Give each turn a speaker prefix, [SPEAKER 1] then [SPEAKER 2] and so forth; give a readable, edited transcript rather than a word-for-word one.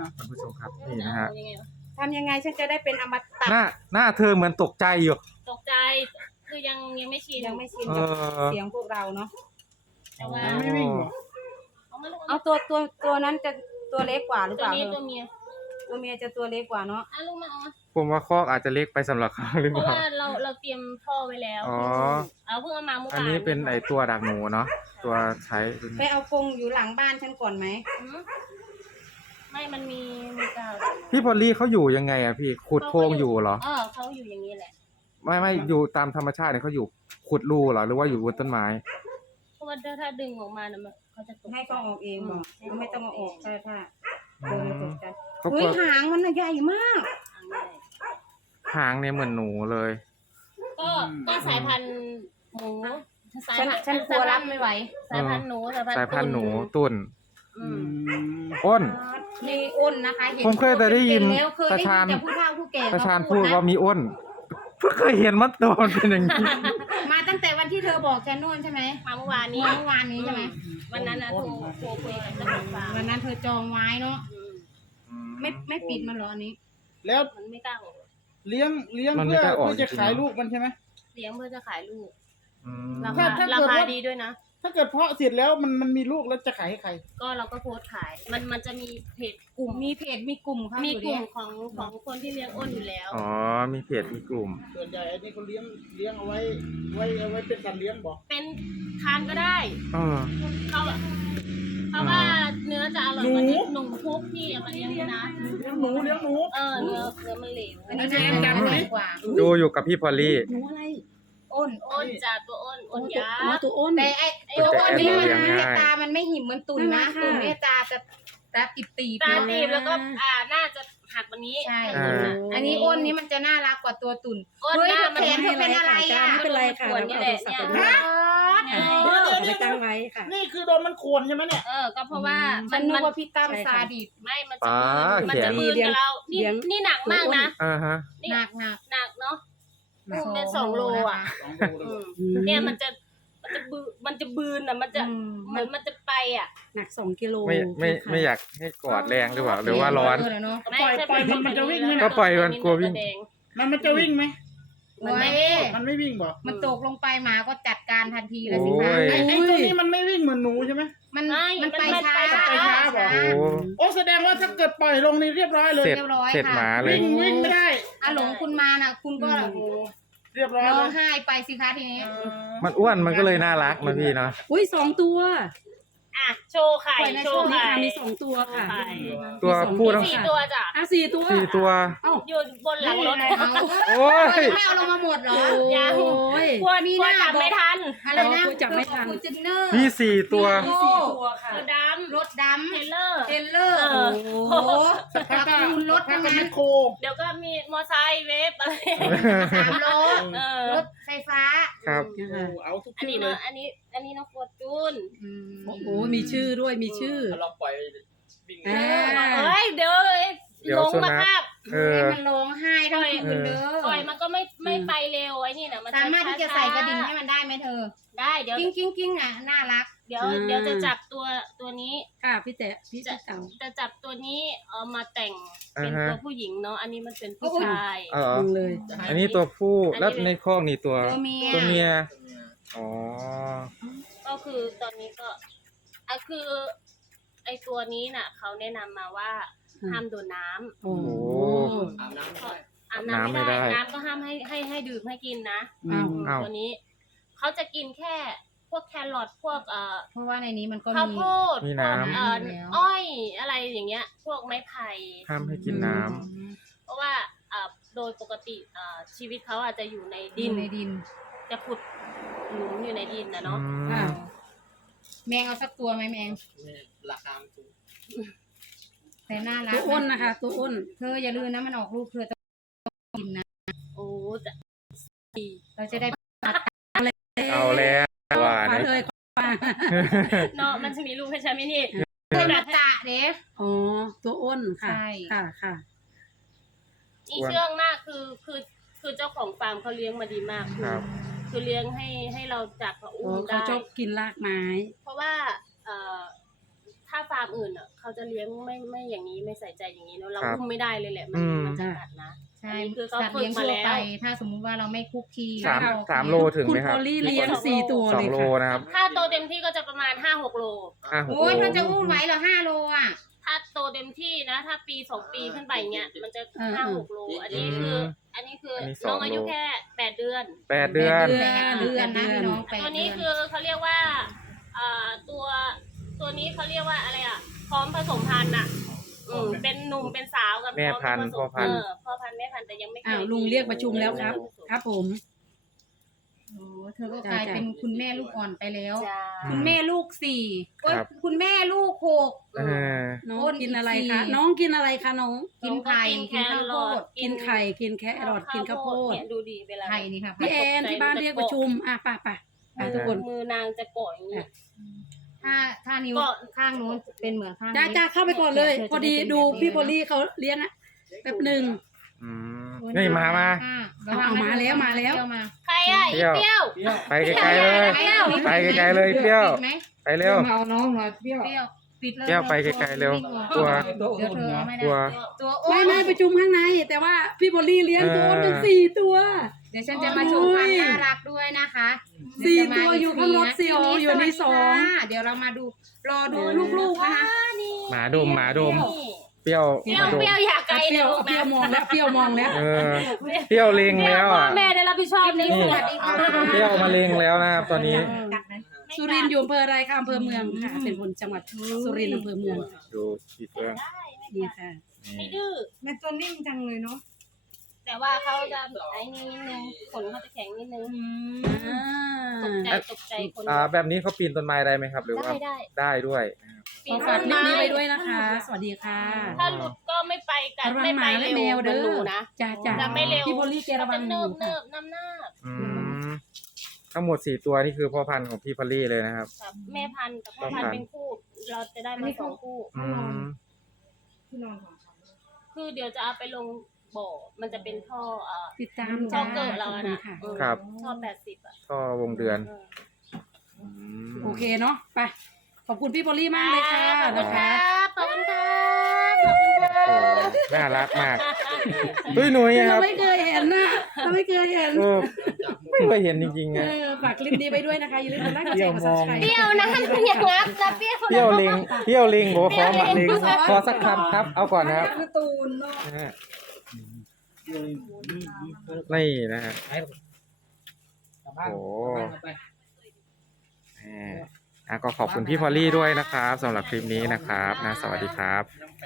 [SPEAKER 1] ท่านผู้ชมครับนี่นะฮะ
[SPEAKER 2] ทำยังไงฉันจะได้เป็นอมตะ
[SPEAKER 1] หน้าเธอเหมือนตกใจอยู่
[SPEAKER 3] ตกใจคือยังไม่ชิน
[SPEAKER 2] ยังไม่ชินกับเสียงพวกเราเนาะ
[SPEAKER 3] แต่ว่า
[SPEAKER 4] ไม่วิ่งเหรอ
[SPEAKER 2] เอาตัวนั้นจะตัวเล็กกว่าหรือ
[SPEAKER 3] ตั
[SPEAKER 2] เป
[SPEAKER 3] ว
[SPEAKER 2] ล่า
[SPEAKER 3] นี้
[SPEAKER 2] เธ
[SPEAKER 3] ตั
[SPEAKER 2] อ
[SPEAKER 3] วเมีย
[SPEAKER 2] ตัวเมียจะตัวเล็กกว่าเนาะ
[SPEAKER 3] ลูกมาเอา
[SPEAKER 1] ผมว่าคอกอาจจะเล็กไปสำหรับเขาหรือ
[SPEAKER 3] เพ
[SPEAKER 1] เป
[SPEAKER 3] ราะ
[SPEAKER 1] ล่า
[SPEAKER 3] ว่าเราเตรียมพ่อไว้แล้ว
[SPEAKER 1] อ๋อ
[SPEAKER 3] เอาเพิ่งเอามาเมื่อวาน
[SPEAKER 1] อันนี้เป็นไอตัวดักหนูเนาะตัวใช้เป็น
[SPEAKER 2] ไปเอากรงอยู่หลังบ้านฉันก่อนไหม
[SPEAKER 3] ไม่มันมีกาว
[SPEAKER 1] พี่พอลลี่เขาอยู่ยังไงอะพี่ขุดโพรงอยู่เหรอ
[SPEAKER 3] เขาอยู่อย่างนี้แหละ
[SPEAKER 1] ไม่อยู่ตามธรรมชาติเนี่ยเขาอยู่ขุดรูเหรอหรือว่าอยู่บนต้นไม้
[SPEAKER 3] เพราะว่าถ้าดึงออกมาเนี่ยเขาจะตก
[SPEAKER 2] ให้ก็ออกเองบอกก็ไม่ต้องเอาออกใช่ถ้า
[SPEAKER 1] อื
[SPEAKER 2] โดน
[SPEAKER 1] ม
[SPEAKER 2] ตกใจ
[SPEAKER 1] เขา
[SPEAKER 2] เฮ้ย
[SPEAKER 1] ก็
[SPEAKER 2] หางมันน่ะใหญ่มาก
[SPEAKER 1] หางเนี่ยเหมือนหนูเลย
[SPEAKER 3] ก็สายพันธุ์หมู
[SPEAKER 2] ฉันกลัวรับไม่ไหว
[SPEAKER 3] สายพันธุ์หนู
[SPEAKER 1] สายพันธุ์หนูตุ่น
[SPEAKER 3] อืม
[SPEAKER 1] อ้น
[SPEAKER 2] มีอ้นนะคะเห็น
[SPEAKER 1] ผมเคยแต่ได้ยิน
[SPEAKER 2] แล้วเคยได้
[SPEAKER 1] ตาชา
[SPEAKER 2] ยิ
[SPEAKER 1] ญ
[SPEAKER 2] นแต่ผู้เฒ่าผู้แก่
[SPEAKER 1] ตาชาญ
[SPEAKER 2] เข
[SPEAKER 1] พูดว่า
[SPEAKER 2] นะ
[SPEAKER 1] มีอ้นเพิ่งเคยเห็นมันตัวมันเป็นอย่างนี้
[SPEAKER 2] มาตั้งแต่วันที่เธอบอกฉันนู่นใช่ไหม
[SPEAKER 3] มาเมื่อวานนี้
[SPEAKER 2] เมื่อวานนี้ใช่ไหม
[SPEAKER 3] วันนั้นนะโทรคุยกับเจ้าของฟาร์ม
[SPEAKER 2] วันนั้นเธอจองไว้เนาะไม่ปิดมันเหรออันนี้
[SPEAKER 4] แล้ว
[SPEAKER 3] มันไม่กล้าออก
[SPEAKER 4] เลี้ยง
[SPEAKER 1] มันไม่
[SPEAKER 4] เพื่อก
[SPEAKER 1] ล้าออก
[SPEAKER 4] เพื่อจะ
[SPEAKER 1] จริงๆ
[SPEAKER 4] ขายลูกมันใช่ไหม
[SPEAKER 3] เลี้ยงเพื่อจะขายลูก
[SPEAKER 1] อืม
[SPEAKER 3] รา
[SPEAKER 4] ถ้า
[SPEAKER 3] คา
[SPEAKER 4] เกิด
[SPEAKER 3] ราคา
[SPEAKER 4] ว่า
[SPEAKER 3] ดีด้วยนะ
[SPEAKER 4] ถ้าเกิดเพาะเสร็จแล้วมันมีลูกแล้วจะขายให้ใคร
[SPEAKER 3] ก็เราก็โพสต์ขาย มันจะมีเพจกลุ่ม
[SPEAKER 2] มีเพจมีกลุ่มเขา
[SPEAKER 3] มี
[SPEAKER 2] อยู่
[SPEAKER 3] กลุ่
[SPEAKER 2] เนี่
[SPEAKER 3] ม
[SPEAKER 2] ย
[SPEAKER 3] ของคนที่เลี้ยงอ้นอยู่แล้ว
[SPEAKER 1] อ๋อมีเพจมีกลุ่ม
[SPEAKER 4] ส่วนใหญ่อันนี้เขาเลี้ยงเอาไว้เป็นสัตว์เลี้ยงบอก
[SPEAKER 3] เป็นทานก็ได้
[SPEAKER 1] เออ
[SPEAKER 3] เขาว่าเนื้อจะอร่อยกว่านี้หนุ่มพุกที่เอามาเลี้ยงนะ
[SPEAKER 4] เลี้ยงหนูเลี้ยงหนู
[SPEAKER 3] เนื้อมันเหลว
[SPEAKER 2] อันนี้น่าจะอร่อยกว่า
[SPEAKER 1] ดูอยู่กับพี่พอลลี่
[SPEAKER 5] หนูอะไร
[SPEAKER 2] อ้น
[SPEAKER 3] อ้นจ้ะตัวอ้นยา
[SPEAKER 5] อ๋อตัวอ้น
[SPEAKER 2] แต่ไอ้ตัวอ้นนี่มัน
[SPEAKER 1] เลี้ยงง่าย
[SPEAKER 2] ตามันไม่หิมเหมือนตุ่นนะ
[SPEAKER 5] น่ารักค่ะ
[SPEAKER 2] ตุ่นเนี่ยตาจะตีบ
[SPEAKER 3] ตา
[SPEAKER 2] ๆ
[SPEAKER 3] ตีบแล้วก็น่าจะหักวันนี้
[SPEAKER 2] ใช่
[SPEAKER 1] อ่า
[SPEAKER 2] อันนี้อ้นนี่มันจะน่ารักกว่าตัวตุ่น
[SPEAKER 3] อ้น
[SPEAKER 2] เฮ้ย
[SPEAKER 3] หน้า
[SPEAKER 2] แขนเธอเป็นอะไรอ่ะ
[SPEAKER 5] ไม่เป็นไรค่ะ
[SPEAKER 3] ส่วนนี่แหละ
[SPEAKER 5] เรา
[SPEAKER 3] เนี่ย
[SPEAKER 5] เอาไปตั้งไว้ค่ะ
[SPEAKER 4] นี่คือโดนมันโคนใช่ไหมเนี่ย
[SPEAKER 3] ก็เพราะว่า
[SPEAKER 2] ฉันนึกว่าพี่ตั้ม
[SPEAKER 5] ใช่ค่ะ
[SPEAKER 2] ซาดิส
[SPEAKER 3] ไม่มัน
[SPEAKER 1] ป๋า
[SPEAKER 3] จะบืนกับเรานี่หนักมากนะ
[SPEAKER 1] อ่าฮะ
[SPEAKER 2] หนัก
[SPEAKER 3] หนักเนาะ
[SPEAKER 2] ๆ
[SPEAKER 3] เป็น2 โลอ่ะ เนี่ยมันจะบืนอ่ะมันจะเหมือนมันจะไปอ่ะ
[SPEAKER 5] หนัก2 กิโล
[SPEAKER 1] ไม่อยากให้กอดแรงหรือเปล่าหรือว่าร้อน
[SPEAKER 2] เนาะ
[SPEAKER 4] ปล่อยมันจะวิ่งไหม
[SPEAKER 1] ก็
[SPEAKER 4] นะ
[SPEAKER 1] ปล่อยมันกลัววิ่ง
[SPEAKER 4] มันจะวิ่งไหม
[SPEAKER 2] มันไม่
[SPEAKER 4] มันไม่วิ่งบอก
[SPEAKER 2] มันตกลงไปหมาก็จัดการทันทีเลยสิคะ
[SPEAKER 1] โอ้ย
[SPEAKER 4] ไอ้ตัวนี้มันไม่วิ่งเหมือนหนูใช่ไหม
[SPEAKER 2] มันไปช้า
[SPEAKER 4] ไปช้าบอก
[SPEAKER 1] โอ้
[SPEAKER 4] โอ้แสดงว่าถ้าเกิดปล่อยลงนี่เรียบร้อยเลย
[SPEAKER 1] เสร็จ
[SPEAKER 2] เรียบร้อย
[SPEAKER 1] เสร็จห
[SPEAKER 2] ค่ะ
[SPEAKER 1] มาเลย
[SPEAKER 4] วิ่งไม่ได้
[SPEAKER 2] อาหลงคุณมาน่ะ คุณก็
[SPEAKER 4] โอ้โหเรียบร้อย
[SPEAKER 2] ร้
[SPEAKER 4] เล
[SPEAKER 2] อง
[SPEAKER 4] ย
[SPEAKER 2] ไห้ไปสิคะทีนี้
[SPEAKER 1] มันอ้วนมันก็เลยน่ารักนะพี่เนาะ
[SPEAKER 5] อุ้ย2 ตัว
[SPEAKER 3] อ่ะโชว์ไข่โชว์
[SPEAKER 5] นี่
[SPEAKER 3] ไข่
[SPEAKER 5] ค่ะมี2 ตัวค่ะ
[SPEAKER 1] ตัวผู้ทั้ง
[SPEAKER 3] 4 ตัวจ้ะ
[SPEAKER 5] 4 ตัว
[SPEAKER 1] 4 ตัว
[SPEAKER 5] เอ้า
[SPEAKER 3] อยู่บนหลังรถ
[SPEAKER 1] โอ้ย
[SPEAKER 2] ไม่เอาลงมาหมดเหรอ
[SPEAKER 3] ยัง
[SPEAKER 5] โอ้ย
[SPEAKER 3] กลัวจับไม่ทัน
[SPEAKER 2] อะไรนะ
[SPEAKER 5] กลัวจับไม่ทัน
[SPEAKER 2] คุณจินเนอร์
[SPEAKER 1] มี4 ตัว
[SPEAKER 2] โอ้
[SPEAKER 5] ตัวค่ะ
[SPEAKER 3] ตัวดำ
[SPEAKER 2] รถดำ
[SPEAKER 3] เทเลอร์
[SPEAKER 2] เทรลเลอร์
[SPEAKER 3] เออ
[SPEAKER 2] โอ้โห
[SPEAKER 4] ถ้าก็
[SPEAKER 2] คุณรถ
[SPEAKER 4] ถ้า
[SPEAKER 2] ทั้ง
[SPEAKER 4] ก็
[SPEAKER 2] นั้
[SPEAKER 4] แม
[SPEAKER 2] น
[SPEAKER 4] คโคร
[SPEAKER 3] เดี๋ยวก็มีมอไซค์เวฟอะไร
[SPEAKER 2] 3 ล้อ
[SPEAKER 3] เออ
[SPEAKER 2] รถไฟฟ้า
[SPEAKER 1] ครับ
[SPEAKER 4] โอ้เอาทุก
[SPEAKER 3] อัน
[SPEAKER 4] ชื่อ
[SPEAKER 3] นี้
[SPEAKER 4] เล
[SPEAKER 3] เนาะ
[SPEAKER 4] ย
[SPEAKER 3] อันนี้น้องฟอร์จูน
[SPEAKER 5] โอ้โหมีชื่อด้วยมีชื่อ
[SPEAKER 6] ลองปล่อยวิ่ง
[SPEAKER 5] อ่า
[SPEAKER 3] เอ้ยเดี๋ยว
[SPEAKER 1] เดี๋ยว
[SPEAKER 3] ลง
[SPEAKER 1] สุนั
[SPEAKER 3] มา
[SPEAKER 1] ข
[SPEAKER 3] คาบ
[SPEAKER 1] เอ
[SPEAKER 2] ให้
[SPEAKER 1] อ
[SPEAKER 2] มันร้องไห้ทั้งคืนเด้อ
[SPEAKER 3] ปล่อยมันก็ไม่ไปเร็วไอ้นี่นะมัน
[SPEAKER 2] สามารถที่จะใส่กระดิ่งให้มันได้ไหมเธอ
[SPEAKER 3] ได้เดี๋ยว
[SPEAKER 2] กิ้งกิ้งกิ้งอ่ะน่ารัก
[SPEAKER 3] เดี๋ยวจะจับตัวนี้
[SPEAKER 5] ค่ะพี่แต่พี่เต๋า
[SPEAKER 3] จะจับตัวนี้เอามาแต่งเป็น
[SPEAKER 1] อ่าฮะ
[SPEAKER 3] ตัวผู้หญิงเนาะอันนี้มันเป็นผู้ชาย
[SPEAKER 1] เออ
[SPEAKER 5] ลงเลย
[SPEAKER 1] อันนี้ตัวผู้แล้วในคอกนี่ตัว
[SPEAKER 2] ตัวเมีย
[SPEAKER 1] ตัวเมียอ๋อ
[SPEAKER 3] ก็คือตอนนี้ก็คือไอตัวนี้น่ะเขาแนะนำมาว่าห้ามโดนน้ำ
[SPEAKER 5] โอ้โห
[SPEAKER 6] อาบน้ำด้วย
[SPEAKER 3] อาบน้ำไม่ได้น้ำก็ห้ามให้ดื่มให้กินนะ
[SPEAKER 5] อ้าว
[SPEAKER 3] ตัวนี้เขาจะกินแค่พวกแครอทพวก
[SPEAKER 2] เพราะว่าในนี้มันก็
[SPEAKER 3] ข้าว
[SPEAKER 2] มี
[SPEAKER 3] โพด
[SPEAKER 1] มีน้ำ
[SPEAKER 3] พวกอ้อยอะไรอย่างเงี้ย พวกไม้ไผ่
[SPEAKER 1] ห้ามให้กินน้ำ
[SPEAKER 3] เพราะว่าโดยปกติชีวิตเขาอาจจะอยู่ในดิน
[SPEAKER 2] ในดิน
[SPEAKER 3] จะขุดหลุมอยู่ในดินนะเนาะ
[SPEAKER 5] ค่ะ
[SPEAKER 2] แมงเอาสักตัวไหมแมง
[SPEAKER 6] นี่ราคามันสูง
[SPEAKER 2] แต่น่ารัก
[SPEAKER 5] ตัวอ้นนะคะ ตัวอ้น
[SPEAKER 2] เธออย่าลืมนะมันออกลูกเธอต้องกินนะ
[SPEAKER 3] โอ้จะ
[SPEAKER 2] เราจะได้
[SPEAKER 1] เอาแล้วว่า
[SPEAKER 5] ขวา
[SPEAKER 1] เนี่ย
[SPEAKER 5] เลยขวา
[SPEAKER 3] เนาะมันจะมีลูกให้ฉันไหมนี่
[SPEAKER 2] เธอมาตะเด้
[SPEAKER 5] อ๋อตัวอ้นค่ะ
[SPEAKER 2] ใช่
[SPEAKER 5] ค่ะค่ะ
[SPEAKER 3] นี่เชื่องมากคือเจ้าของฟาร์มเขาเลี้ยงมาดีมาก
[SPEAKER 1] ครับ
[SPEAKER 3] คือเลี้ยงให้เราจับเขา
[SPEAKER 5] โอ้
[SPEAKER 3] อุ้ม
[SPEAKER 5] เขา
[SPEAKER 3] ได้
[SPEAKER 5] ชอบกินรากไม้
[SPEAKER 3] เพราะว่าถ้าถ้าฟาร์มอื่นอ่ะเขาจะเลี้ยงไม่อย่างนี้ไม่ใส่ใจอย่างนี้เนาะเรา
[SPEAKER 1] ครับ
[SPEAKER 3] อุ้มไม่ได้เลยแหละมันจะกัดนะ
[SPEAKER 2] ใช่
[SPEAKER 3] อันนี้คือเขา
[SPEAKER 2] สัตว์
[SPEAKER 3] ฝึ
[SPEAKER 2] เลี้
[SPEAKER 3] ก
[SPEAKER 2] ยง
[SPEAKER 3] มา
[SPEAKER 2] ทั่ว
[SPEAKER 3] แล้ว
[SPEAKER 2] ไป ถ้าสมมุติว่าเราไม่คุกคี
[SPEAKER 1] 3 โลถึง
[SPEAKER 5] คุ
[SPEAKER 1] ไหม
[SPEAKER 5] ณ
[SPEAKER 1] ค
[SPEAKER 5] พ
[SPEAKER 1] รับ
[SPEAKER 5] อลลี่เลี้ยง
[SPEAKER 3] 2
[SPEAKER 5] 4 ตัวเลย
[SPEAKER 1] 2 โล
[SPEAKER 5] ค่ะ
[SPEAKER 1] นะครับ
[SPEAKER 3] ถ้าโตเต็มที่ก็จะประมาณ 5-6 โล
[SPEAKER 1] 5-6
[SPEAKER 2] โอ้ย
[SPEAKER 1] โล
[SPEAKER 2] ถ้าจะอุ้มไว้เหรอ5 โลอ่ะ
[SPEAKER 3] ถ้าโตเต็มที่นะ ถ้าปี 2 ปีขึ้นไปเงี้ยมันจะ 5-6 โล อันนี้
[SPEAKER 1] อืม
[SPEAKER 3] อันนี้คือ
[SPEAKER 1] อันนี้
[SPEAKER 3] น้อง
[SPEAKER 1] 2
[SPEAKER 3] อายุ
[SPEAKER 1] โล
[SPEAKER 3] แค่ 8 เดือน
[SPEAKER 1] 8 เดือน
[SPEAKER 2] 8 เดือนนะพี่น้อง8
[SPEAKER 3] ตัว
[SPEAKER 2] เดื
[SPEAKER 3] นี้
[SPEAKER 2] อน
[SPEAKER 3] คือเขาเรียกว่าตัวนี้เขาเรียกว่าอะไรอ่ะ พร้อมผสมพันธุ์อ่ะเป็นหนุ่มเป็นสาวกัน
[SPEAKER 1] แม่พันธุ์
[SPEAKER 3] พร้อมผสม
[SPEAKER 1] พ่อพันธุ์
[SPEAKER 3] พ่อพันธุ์แม่พันธุ์แต่ยังไม่เค
[SPEAKER 5] อ้าวย ลุงเรียกประชุมแล้วครับ ครับผม
[SPEAKER 2] โอ้เธอก็กลายเป็นคุณแม่ลูกอ่อนไปแล้ว
[SPEAKER 3] จ้า
[SPEAKER 2] คุณแม่ลูก4โอ้ย
[SPEAKER 1] ครับ
[SPEAKER 2] คุณแม่ลูก6
[SPEAKER 1] เออ
[SPEAKER 5] น้องกินอะไรคะ น้องกินอะไรคะน้อง
[SPEAKER 2] กินไข่กินข้าวโพด
[SPEAKER 5] กินไข่ กินแครอทกินข้าวโพด
[SPEAKER 3] เนี่ยดูดีเวลา
[SPEAKER 2] ไข่นี่ค่ะ
[SPEAKER 5] พี่แอนที่บ้านเรียกประชุม อ่ะป่ะทุกคน
[SPEAKER 3] มือนางจะโกะอย่างนี้
[SPEAKER 2] ถ้านิ้ว
[SPEAKER 3] ก็
[SPEAKER 2] ข้างนู้นเป็นเหมือนข้าง
[SPEAKER 5] จ้า
[SPEAKER 2] นี้
[SPEAKER 5] จ้าเข้าไปก่อนเลย พอดีดูพี่พอลลี่เขาเลี้ยงอะแป๊บหนึ่ง
[SPEAKER 1] อืมนี่มา
[SPEAKER 5] เอามาแล้วมาแล้ว
[SPEAKER 2] มา
[SPEAKER 3] ใครอ่ะอีเปรี้ยว
[SPEAKER 4] เปรี้ยว
[SPEAKER 1] ไปไกลๆเลย
[SPEAKER 3] เปรี้ยว
[SPEAKER 1] ไปไกลๆเลยเปรี้ยว
[SPEAKER 2] ปิดไหม
[SPEAKER 1] ไปเร็ว
[SPEAKER 4] เอาน้องหน่อยเปรี้ยว
[SPEAKER 2] เปรี้ยวปิดเลย
[SPEAKER 1] เปรี้ยวไปไกลๆเร็วกลัว
[SPEAKER 2] เดี๋ยวเธอไม่
[SPEAKER 1] กลัว
[SPEAKER 2] ได้ตัวโอ้
[SPEAKER 5] ไม่ประชุมข้างใน แต่ว่าพี่พอลลี่เลี้ยงตัวหนึ่ง4 ตัว
[SPEAKER 2] เดี๋ยวฉันจะมาโชว์ความน่ารักด้วยนะคะ
[SPEAKER 5] สี่ตัวอยู่ข้างรถสี่อยู่ในสอง
[SPEAKER 2] เดี๋ยวเรามาดูรอดูลูกๆนะคะ
[SPEAKER 1] หมาดมเปรี้ยว
[SPEAKER 3] เปรี้ยว
[SPEAKER 1] ดม
[SPEAKER 3] เปรี้ยวอย่าไกล
[SPEAKER 5] เปรี้
[SPEAKER 3] นะ
[SPEAKER 5] ยว
[SPEAKER 3] ลูก
[SPEAKER 5] เปรี้ย
[SPEAKER 3] นะ
[SPEAKER 5] วมองแล้วเปรี้ยวมองแล้ว
[SPEAKER 1] เออเปรี้ยวเล็งแล้ว
[SPEAKER 3] พ่อ
[SPEAKER 1] อ่ะ
[SPEAKER 3] แม่ได้รับผิดชอบใน
[SPEAKER 1] นี่
[SPEAKER 3] ส่วน
[SPEAKER 1] เปรี้ยวมาเล็งแล้วนะครับตอนนี้
[SPEAKER 5] สุรินทร์อยู่อำเภออะไรคะอำเภอเมืองค่ะ เป็นคนจังหวัดสุรินทร์อำเภอเมือง
[SPEAKER 1] ดูพี่เฟื่อง
[SPEAKER 5] นี่ค่ะ
[SPEAKER 3] ไม่ดื้อ
[SPEAKER 2] แม่ตัวนิ่งจังเลยเนาะ
[SPEAKER 3] แต่ว่าเขาจะไอ้นี่นิดนึงขนเขาจะแข็งนิดนึง ตกใจคน
[SPEAKER 1] แบบนี้เขาปีนต้นไม้ได้ไหมครับ หรือว่า
[SPEAKER 3] ได้
[SPEAKER 1] ได้ด้วย
[SPEAKER 3] ปี
[SPEAKER 5] ขอน ฝากคลิปนี้ไปด้วยนะคะ สวัสดีค่ะ
[SPEAKER 3] ถ้าหลุดก็ไม่ไปกัน
[SPEAKER 5] ระวัง
[SPEAKER 3] ไม่
[SPEAKER 5] ห
[SPEAKER 3] ไป
[SPEAKER 5] มาและ
[SPEAKER 3] เร็ว
[SPEAKER 5] แมวเด้
[SPEAKER 3] หนู
[SPEAKER 5] อ
[SPEAKER 3] นะ
[SPEAKER 5] จ้าจ้า
[SPEAKER 3] จะไม่เร็ว
[SPEAKER 5] พี่พอลลี่แกระวังหนู
[SPEAKER 3] เนิ
[SPEAKER 5] ค่ะ
[SPEAKER 3] บน้ำหน้า
[SPEAKER 1] อืมทั้งหมด4 ตัวนี่คือพ่อพันธุ์ของพี่พอลลี่เลยนะครับ
[SPEAKER 3] ครับแม่พันธุ์กับพ่อพันธุ์เป็นคู่ เราจะได้มา2 คู่
[SPEAKER 1] อืม
[SPEAKER 3] คือเดี๋ยวจะเอาไปลงบ่อมันจะเป็นท่อ
[SPEAKER 5] ติดตาม
[SPEAKER 3] ท่อ
[SPEAKER 5] จ้า
[SPEAKER 3] เกิดเรา
[SPEAKER 5] ขอบ
[SPEAKER 3] อะ
[SPEAKER 5] คุณ
[SPEAKER 3] นะ
[SPEAKER 5] ค่ะ
[SPEAKER 1] ครับ
[SPEAKER 3] ท่อ80อ่ะ
[SPEAKER 1] ก็วงเดือนม
[SPEAKER 5] โอเคเนาะไปขอบคุณพี่พอลลี่มากเลยค่ะ
[SPEAKER 3] ขอบคุณ
[SPEAKER 5] นะ
[SPEAKER 3] ค
[SPEAKER 5] คะ
[SPEAKER 3] รับขอบคุณครับขอบคุณครั
[SPEAKER 1] โอ้
[SPEAKER 3] บ
[SPEAKER 1] น่ารักมากตุ้ยหนุ่ยค
[SPEAKER 5] เรา
[SPEAKER 1] รับ
[SPEAKER 5] ไม่เคยเห็นนะเราไม่เคยเห็น
[SPEAKER 1] เออไม่เคยเห็นจริงๆ
[SPEAKER 5] เอ
[SPEAKER 1] นะ
[SPEAKER 5] อฝากคลิปนี้ไปด้วยนะคะอย่าลืมกดไลค์กดแชร์กดซับสไครต์
[SPEAKER 3] เปรี้ยวนะมันอย่างงับนะเปรี้ยว
[SPEAKER 1] เที่ยวลิงบอกว่าขอหมักลิงขอสักคำครับ เอาก่อนนะครับ
[SPEAKER 5] การ์ตูนเนาะ
[SPEAKER 1] นะฮะนี่นะฮะ โอ้ ก็ขอบคุณพี่พอลลี่ด้วยนะครับสำหรับคลิปนี้นะครับนะสวัสดีครับ